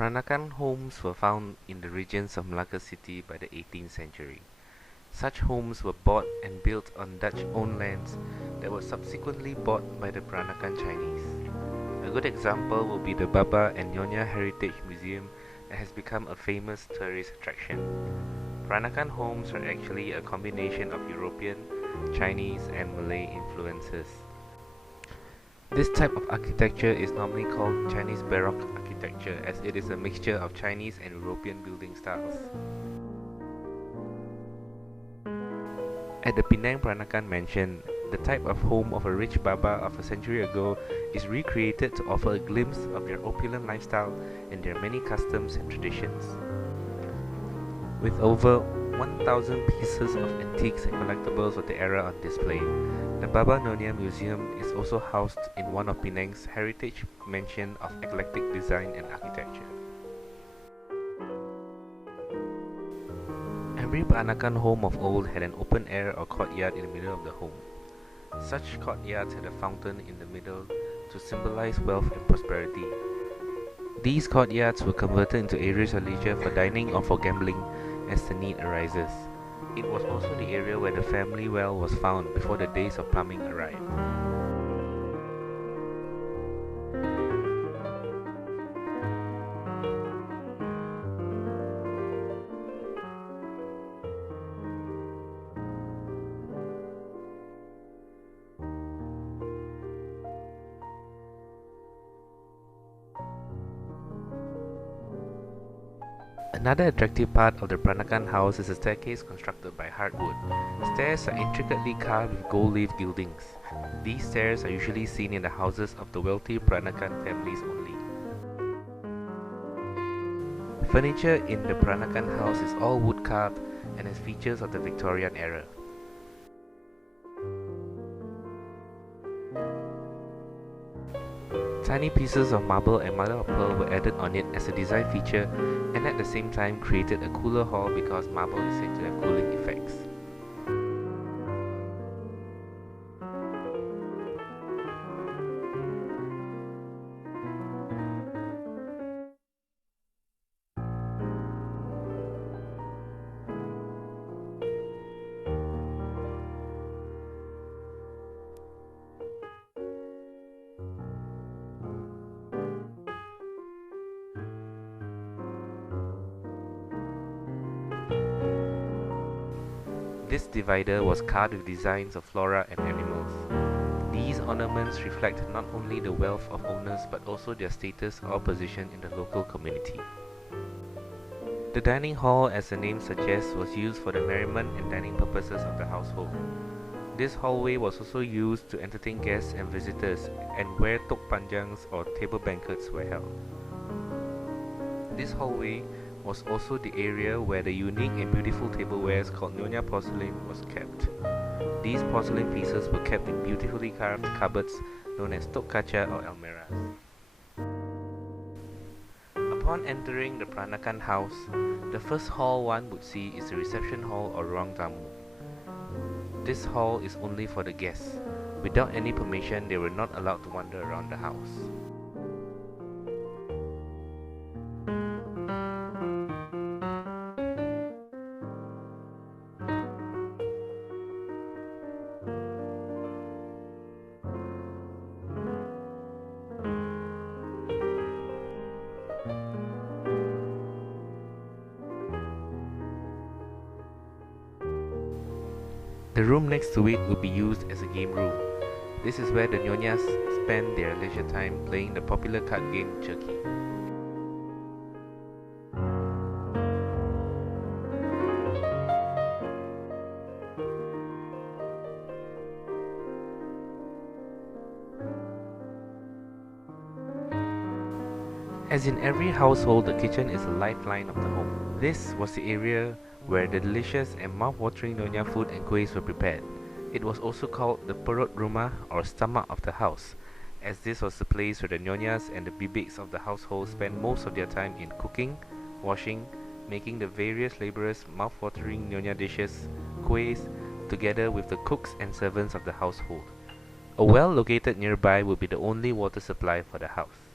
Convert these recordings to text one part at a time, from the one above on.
Peranakan homes were found in the regions of Malacca city by the 18th century. Such homes were bought and built on Dutch-owned lands that were subsequently bought by the Peranakan Chinese. A good example will be the Baba and Nyonya Heritage Museum that has become a famous tourist attraction. Peranakan homes are actually a combination of European, Chinese and Malay influences. This type of architecture is normally called Chinese Baroque architecture as it is a mixture of Chinese and European building styles. At the Penang Peranakan Mansion, the type of home of a rich Baba of a century ago is recreated to offer a glimpse of their opulent lifestyle and their many customs and traditions. With over 1,000 pieces of antiques and collectibles of the era on display, the Baba Nyonya Museum is also housed in one of Penang's heritage mansion of eclectic design and architecture. Every Peranakan home of old had an open air or courtyard in the middle of the home. Such courtyards had a fountain in the middle to symbolize wealth and prosperity. These courtyards were converted into areas of leisure for dining or for gambling as the need arises. It was also the area where the family well was found before the days of plumbing arrived. Another attractive part of the Peranakan house is a staircase constructed by hardwood. Stairs are intricately carved with gold-leaf gildings. These stairs are usually seen in the houses of the wealthy Peranakan families only. Furniture in the Peranakan house is all wood-carved and has features of the Victorian era. Tiny pieces of marble and mother of pearl were added on it as a design feature and at the same time created a cooler hall because marble is said to have cooling effects. This divider was carved with designs of flora and animals. These ornaments reflect not only the wealth of owners but also their status or position in the local community. The dining hall, as the name suggests, was used for the merriment and dining purposes of the household. This hallway was also used to entertain guests and visitors and where tok panjangs or table banquets were held. This hallway was also the area where the unique and beautiful tablewares called Nyonya porcelain was kept. These porcelain pieces were kept in beautifully carved cupboards known as tok kaca or almirahs. Upon entering the Peranakan house, the first hall one would see is the reception hall or ruang tamu. This hall is only for the guests. Without any permission, they were not allowed to wander around the house. The room next to it would be used as a game room. This is where the Nyonyas spend their leisure time playing the popular card game Cherki. As in every household, the kitchen is a lifeline of the home. This was the area where the delicious and mouth-watering Nyonya food and kuehs were prepared. It was also called the perut rumah or stomach of the house, as this was the place where the Nyonyas and the bibiks of the household spent most of their time in cooking, washing, making the various laborious mouth-watering Nyonya dishes, kuehs, together with the cooks and servants of the household. A well located nearby would be the only water supply for the house.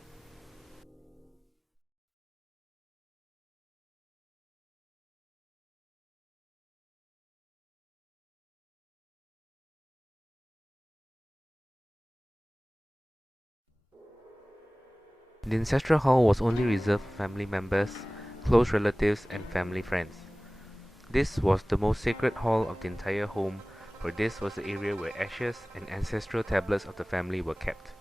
The ancestral hall was only reserved for family members, close relatives and family friends. This was the most sacred hall of the entire home, for this was the area where ashes and ancestral tablets of the family were kept.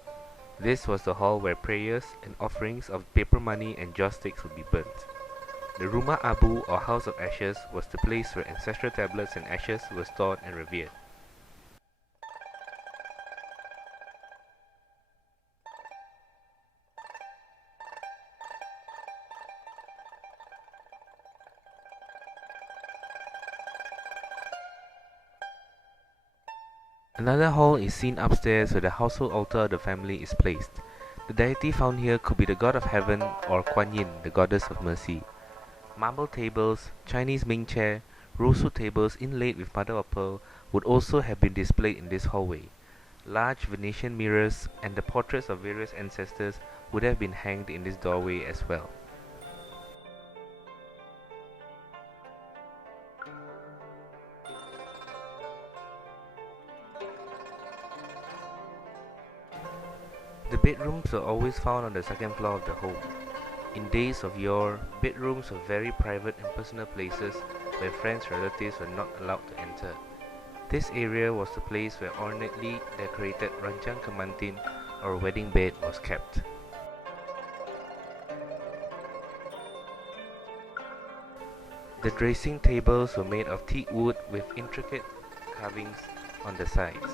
This was the hall where prayers and offerings of paper money and joss sticks would be burnt. The Rumah Abu or House of Ashes was the place where ancestral tablets and ashes were stored and revered. Another hall is seen upstairs where the household altar of the family is placed. The deity found here could be the god of heaven or Kuan Yin, the goddess of mercy. Marble tables, Chinese Ming chair, rosewood tables inlaid with mother of pearl would also have been displayed in this hallway. Large Venetian mirrors and the portraits of various ancestors would have been hanged in this doorway as well. The bedrooms were always found on the second floor of the home. In days of yore, bedrooms were very private and personal places where friends and relatives were not allowed to enter. This area was the place where ornately decorated ranjang kemantin or wedding bed was kept. The dressing tables were made of teak wood with intricate carvings on the sides.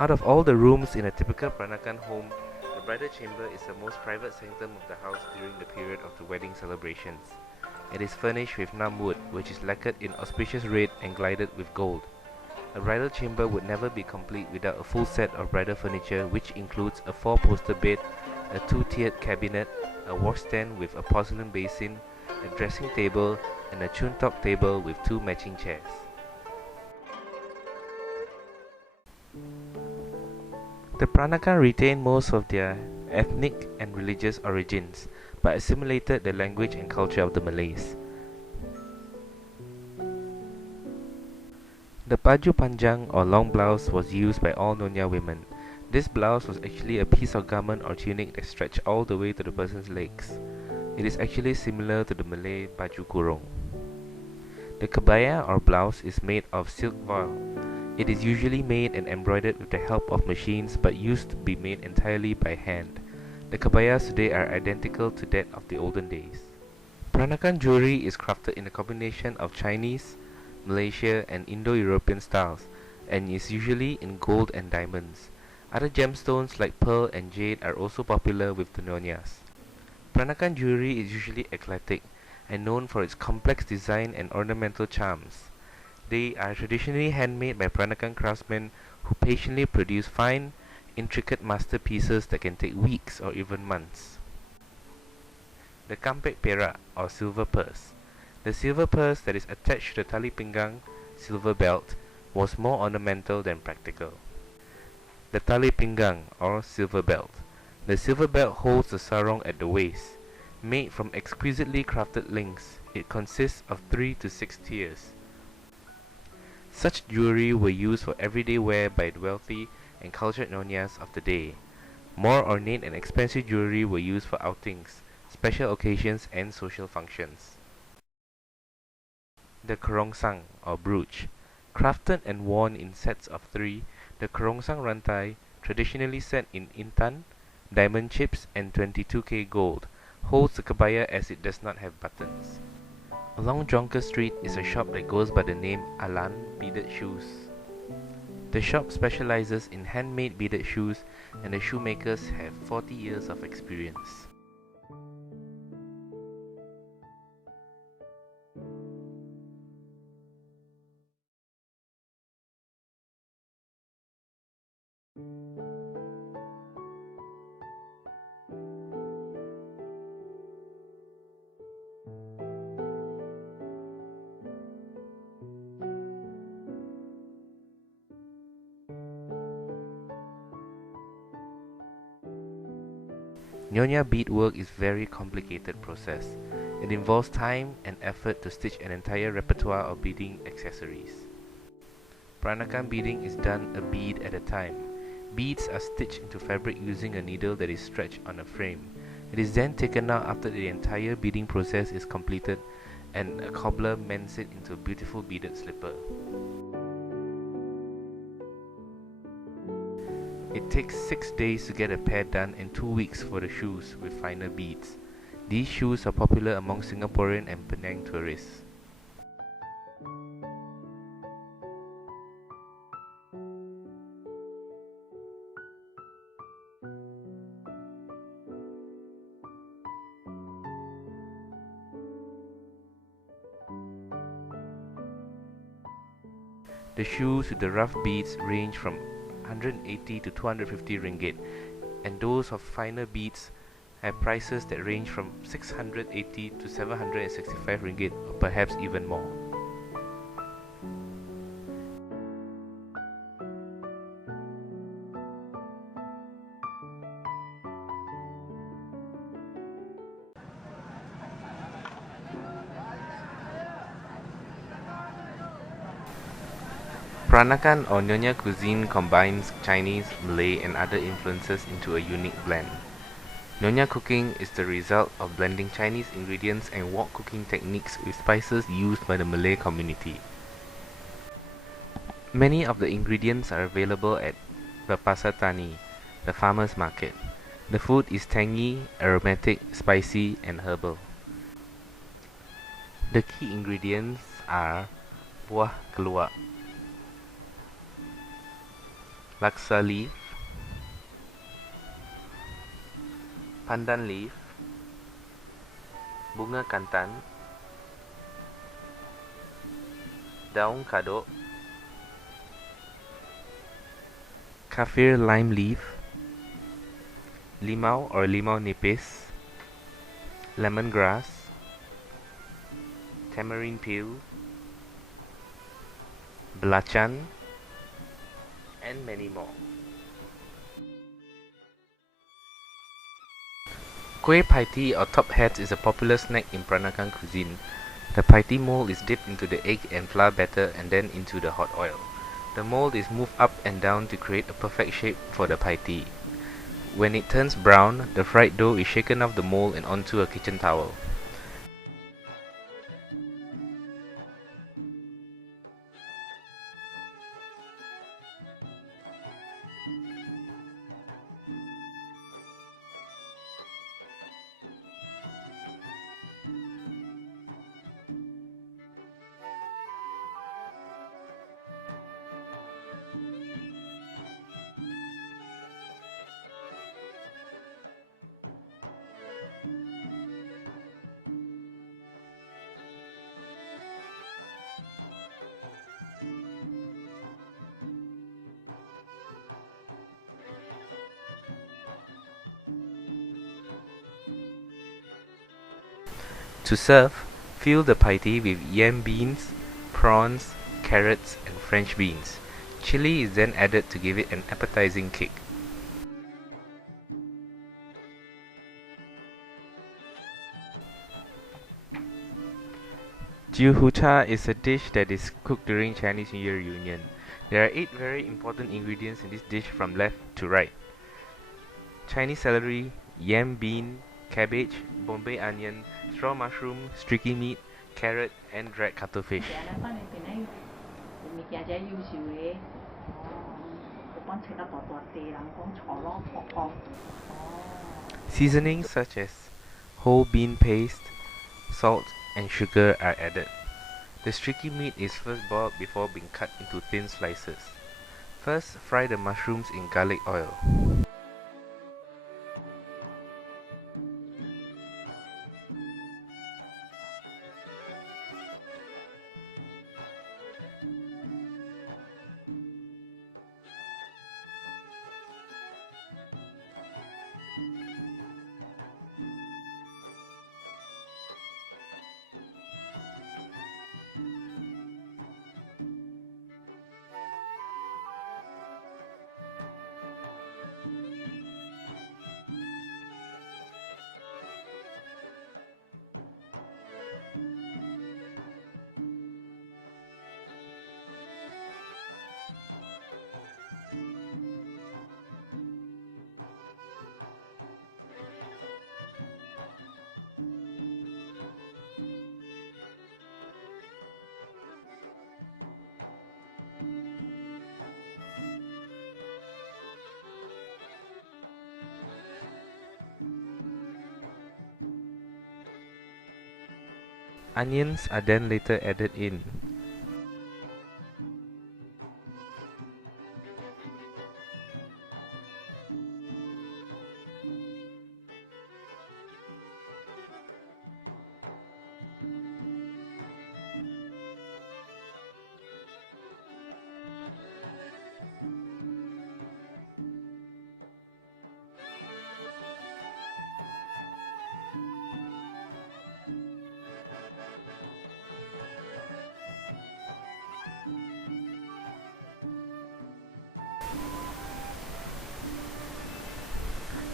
Out of all the rooms in a typical Peranakan home, the bridal chamber is the most private sanctum of the house during the period of the wedding celebrations. It is furnished with nam wood, which is lacquered in auspicious red and glided with gold. A bridal chamber would never be complete without a full set of bridal furniture, which includes a four-poster bed, a two-tiered cabinet, a washstand with a porcelain basin, a dressing table, and a chuntok table with two matching chairs. The Peranakan retained most of their ethnic and religious origins, but assimilated the language and culture of the Malays. The baju panjang or long blouse was used by all Nyonya women. This blouse was actually a piece of garment or tunic that stretched all the way to the person's legs. It is actually similar to the Malay baju kurung. The kebaya or blouse is made of silk voile. It is usually made and embroidered with the help of machines but used to be made entirely by hand. The kebayas today are identical to that of the olden days. Peranakan jewelry is crafted in a combination of Chinese, Malaysia and Indo-European styles and is usually in gold and diamonds. Other gemstones like pearl and jade are also popular with the Nyonyas. Peranakan jewelry is usually eclectic and known for its complex design and ornamental charms. They are traditionally handmade by Peranakan craftsmen who patiently produce fine, intricate masterpieces that can take weeks or even months. The kampek perak or silver purse. The silver purse that is attached to the tali pinggang silver belt was more ornamental than practical. The tali pinggang or silver belt. The silver belt holds the sarong at the waist. Made from exquisitely crafted links, it consists of 3 to 6 tiers. Such jewelry were used for everyday wear by the wealthy and cultured Nyonyas of the day. More ornate and expensive jewelry were used for outings, special occasions and social functions. The kerongsang or brooch. Crafted and worn in sets of 3, the kerongsang rantai, traditionally set in intan, diamond chips and 22K gold, holds the kebaya as it does not have buttons. Along Jonker Street is a shop that goes by the name Alan Beaded Shoes. The shop specializes in handmade beaded shoes and the shoemakers have 40 years of experience. Nyonya beadwork is a very complicated process. It involves time and effort to stitch an entire repertoire of beading accessories. Peranakan beading is done a bead at a time. Beads are stitched into fabric using a needle that is stretched on a frame. It is then taken out after the entire beading process is completed, and a cobbler mends it into a beautiful beaded slipper. It takes 6 days to get a pair done and 2 weeks for the shoes with finer beads. These shoes are popular among Singaporean and Penang tourists. The shoes with the rough beads range from 180 to 250 ringgit, and those of finer beads have prices that range from 680 to 765 ringgit, or perhaps even more. Peranakan or Nyonya cuisine combines Chinese, Malay and other influences into a unique blend. Nyonya cooking is the result of blending Chinese ingredients and wok cooking techniques with spices used by the Malay community. Many of the ingredients are available at the Pasar Tani, the farmer's market. The food is tangy, aromatic, spicy and herbal. The key ingredients are buah keluak, laksa leaf, pandan leaf, bunga kantan, daun kadok, kaffir lime leaf, limau or limau nipis, lemongrass, tamarind peel, belacan, and many more. Kueh Pie Tee or top hats is a popular snack in Peranakan cuisine. The pie tee mold is dipped into the egg and flour batter and then into the hot oil. The mold is moved up and down to create a perfect shape for the pie tee. When it turns brown, the fried dough is shaken off the mold and onto a kitchen towel. To serve, fill the pie tee with yam beans, prawns, carrots and French beans. Chili is then added to give it an appetizing kick. Jiuhucha is a dish that is cooked during Chinese New Year reunion. There are 8 very important ingredients in this dish from left to right. Chinese celery, yam bean, cabbage, Bombay onion, straw mushroom, streaky meat, carrot and dried cuttlefish. Seasonings such as whole bean paste, salt and sugar are added. The streaky meat is first boiled before being cut into thin slices. First, fry the mushrooms in garlic oil. Onions are then later added in.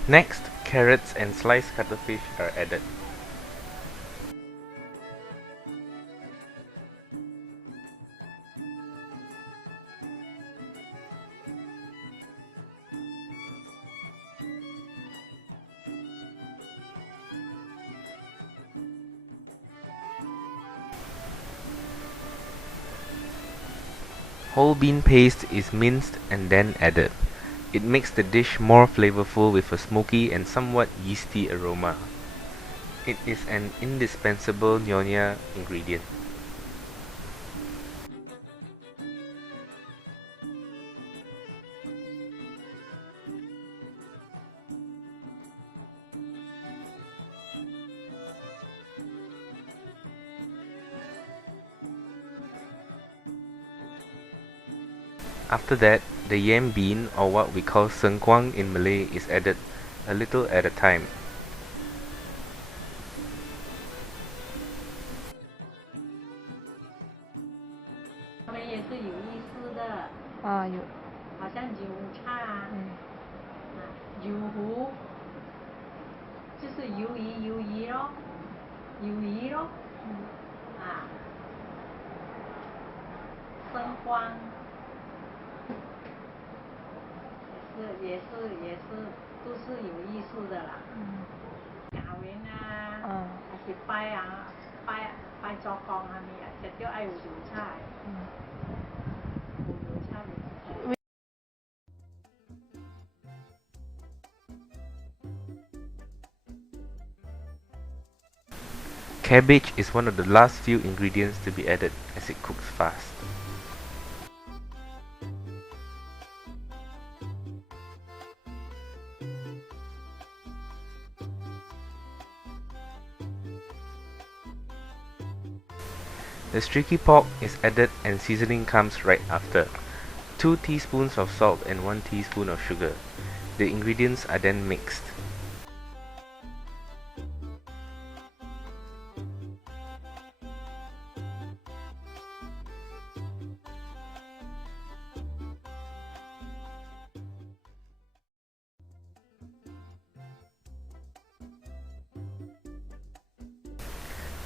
Next, carrots and sliced cuttlefish are added. Whole bean paste is minced and then added. It makes the dish more flavorful with a smoky and somewhat yeasty aroma. It is an indispensable Nyonya ingredient. After that, the yam bean, or what we call sengkuang in Malay, is added a little at a time. 他们也是有意思的，有，好像油叉，油壶，就是鱿鱼咯，生光，也是都是有意思的啦。教员还是拜做工下面一定要有油叉，冇油叉就唔得。Cabbage is one of the last few ingredients to be added as it cooks fast. The streaky pork is added and seasoning comes right after. 2 teaspoons of salt and 1 teaspoon of sugar. The ingredients are then mixed.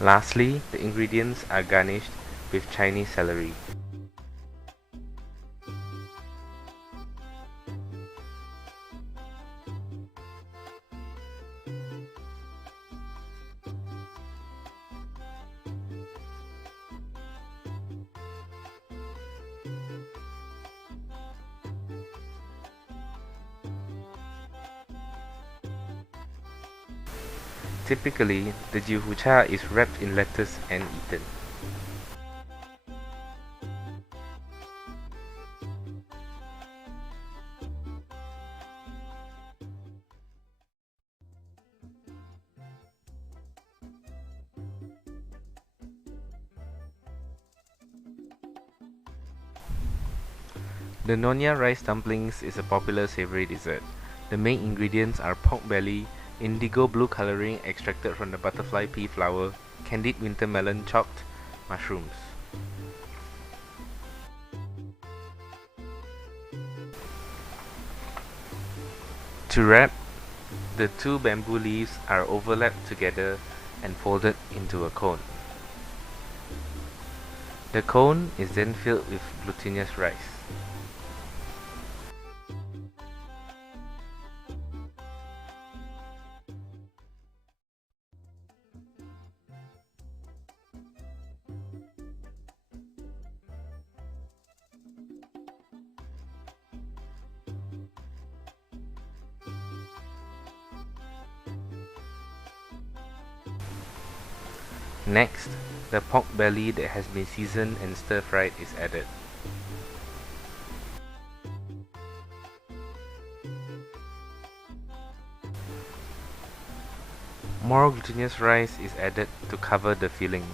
Lastly, the ingredients are garnished with Chinese celery. Typically, the jiuhucha is wrapped in lettuce and eaten. The Nonya rice dumplings is a popular savory dessert. The main ingredients are pork belly, indigo blue coloring extracted from the butterfly pea flower, candied winter melon chopped, mushrooms. To wrap, the 2 bamboo leaves are overlapped together and folded into a cone. The cone is then filled with glutinous rice. Next, The pork belly that has been seasoned and stir-fried is added. More glutinous rice is added to cover the filling.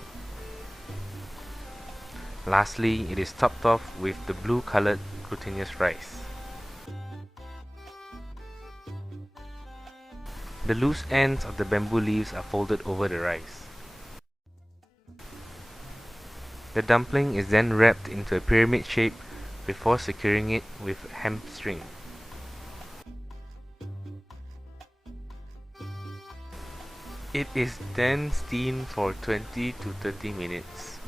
Lastly, it is topped off with the blue-colored glutinous rice. The loose ends of the bamboo leaves are folded over the rice. The dumpling is then wrapped into a pyramid shape before securing it with hemp string. It is then steamed for 20 to 30 minutes.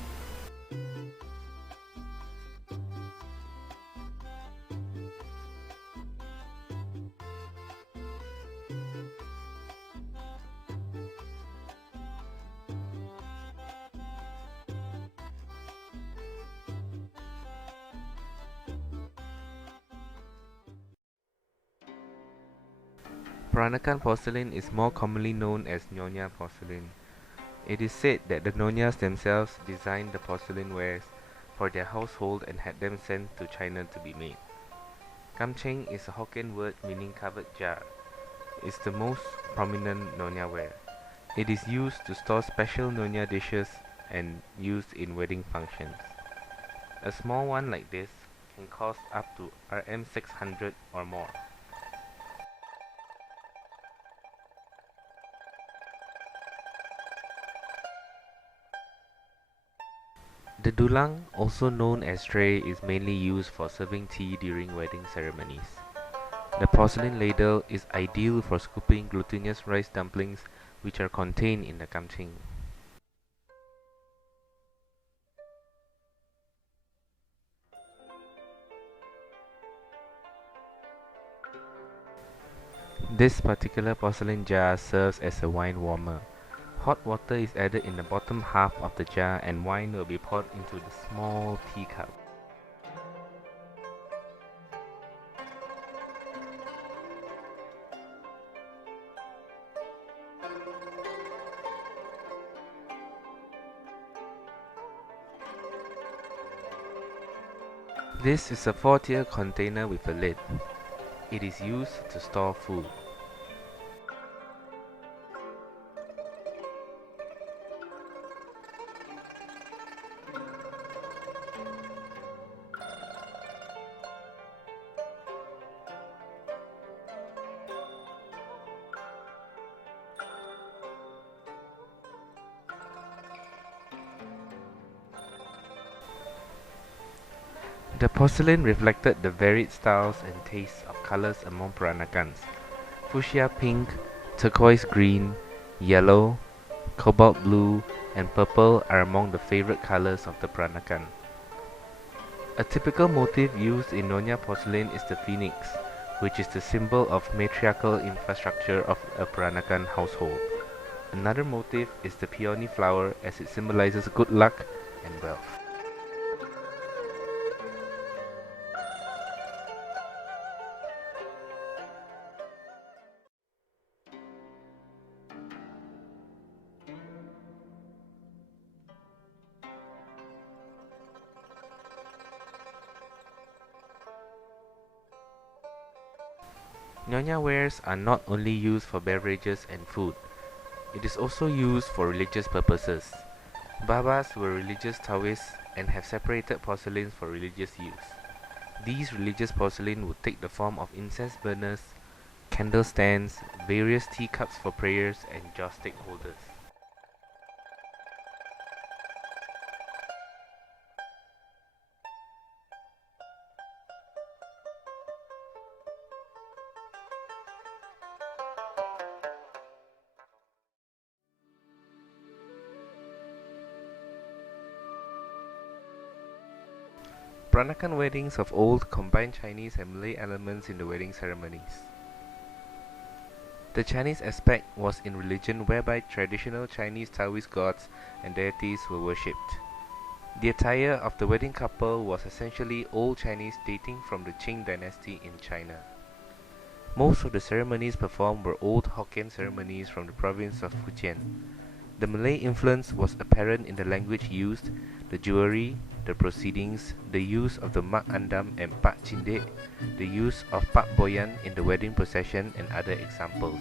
Peranakan porcelain is more commonly known as Nyonya porcelain. It is said that the Nyonyas themselves designed the porcelain wares for their household and had them sent to China to be made. Kamcheng is a Hokkien word meaning covered jar. It is the most prominent Nyonya ware. It is used to store special Nyonya dishes and used in wedding functions. A small one like this can cost up to Rm 600 or more. The dulang, also known as tray, is mainly used for serving tea during wedding ceremonies. The porcelain ladle is ideal for scooping glutinous rice dumplings which are contained in the kamcheng. This particular porcelain jar serves as a wine warmer. Hot water is added in the bottom half of the jar and wine will be poured into the small teacup. This is a 4-tier container with a lid. It is used to store food. The porcelain reflected the varied styles and tastes of colors among Peranakans. Fuchsia pink, turquoise green, yellow, cobalt blue, and purple are among the favorite colors of the Peranakan. A typical motif used in Nyonya porcelain is the phoenix, which is the symbol of matriarchal infrastructure of a Peranakan household. Another motif is the peony flower, as it symbolizes good luck and wealth. Nyonya wares are not only used for beverages and food. It is also used for religious purposes. Babas were religious Taoists and have separated porcelains for religious use. These religious porcelain would take the form of incense burners, candle stands, various teacups for prayers, and joss stick holders. Peranakan weddings of old combined Chinese and Malay elements in the wedding ceremonies. The Chinese aspect was in religion, whereby traditional Chinese Taoist gods and deities were worshipped. The attire of the wedding couple was essentially Old Chinese, dating from the Qing dynasty in China. Most of the ceremonies performed were Old Hokkien ceremonies from the province of Fujian. The Malay influence was apparent in the language used, the jewelry, the proceedings, the use of the Mak Andam and Pak Cindek, the use of Pak Boyan in the wedding procession, and other examples.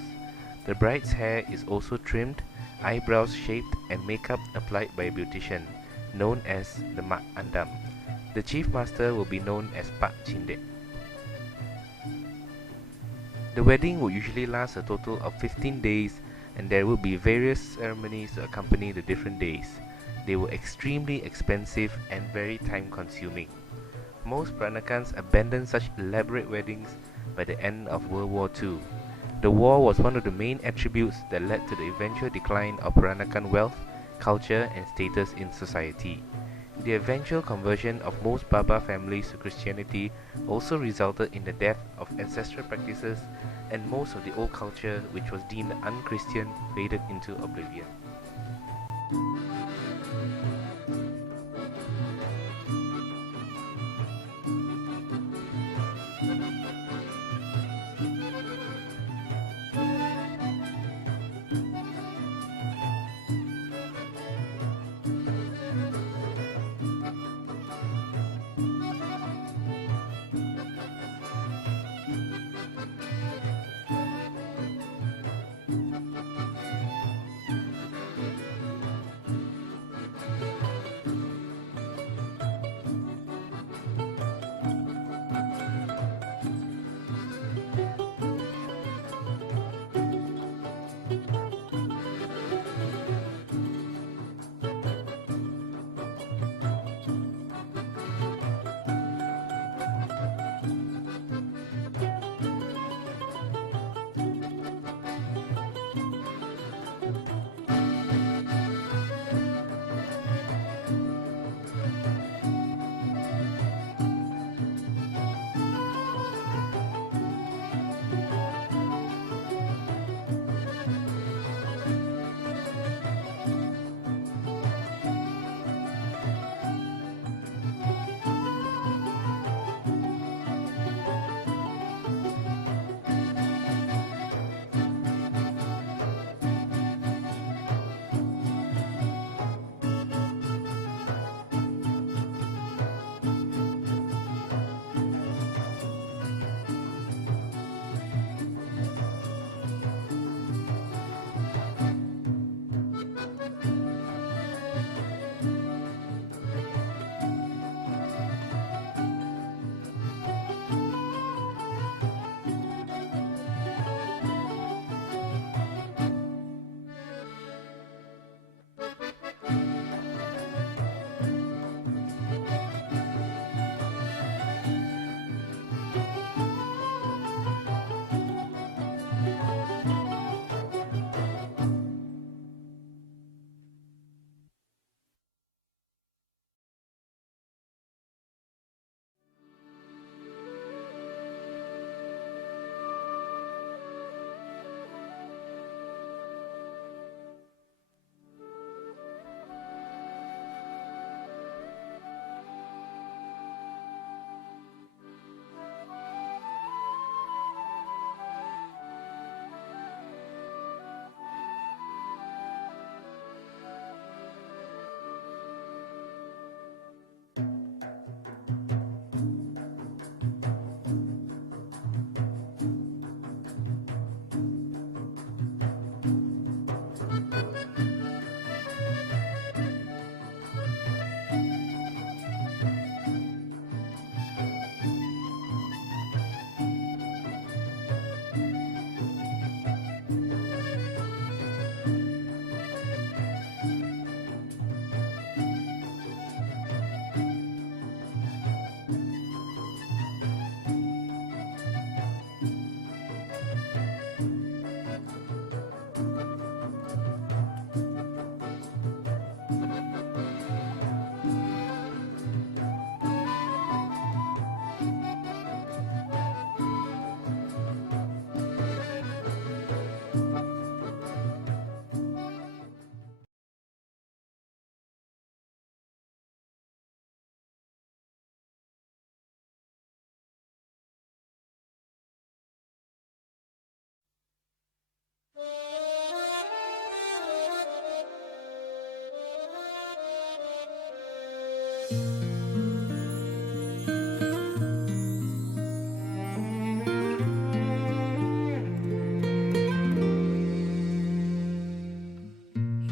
The bride's hair is also trimmed, eyebrows shaped, and makeup applied by a beautician, known as the Mak Andam. The chief master will be known as Pak Cindek. The wedding would usually last a total of 15 days, and there would be various ceremonies to accompany the different days. They were extremely expensive and very time-consuming. Most Peranakans abandoned such elaborate weddings by the end of World War II. The war was one of the main attributes that led to the eventual decline of Peranakan wealth, culture, and status in society. The eventual conversion of most Baba families to Christianity also resulted in the death of ancestral practices, and most of the old culture, which was deemed un-Christian, faded into oblivion.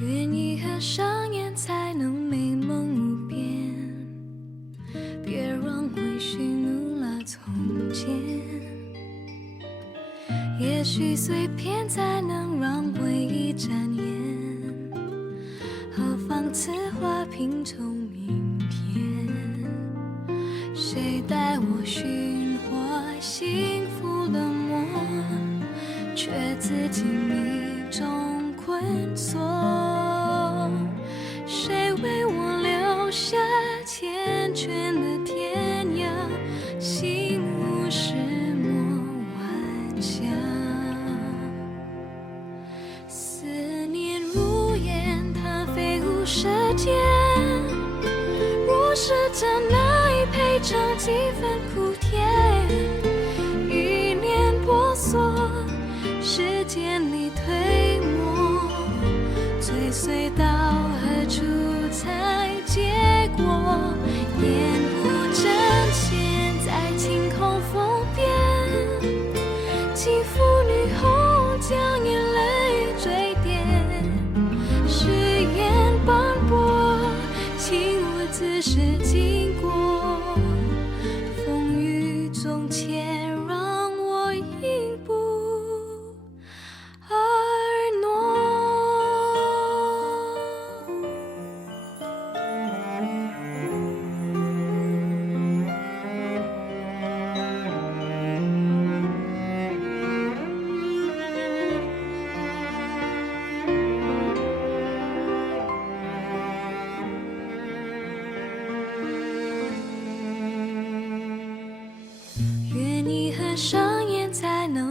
愿意合上眼才能美梦无边，别让回忆怒了从前。也许碎片才能让回忆展颜，何妨此花拼凑明天。谁带我寻获幸福的梦，却自己迷中困锁。谁为我留下缱绻的天涯，心无石墨晚霞。思念如烟，它飞舞舌尖，若是真爱配成几分苦甜，一念婆娑，时间里推磨，追随到何处才结果？烟雾阵线在晴空风边，几幅女红将眼泪坠点，誓言斑驳，请我自是经过，风雨中且让我一步而挪。愿意合上眼才能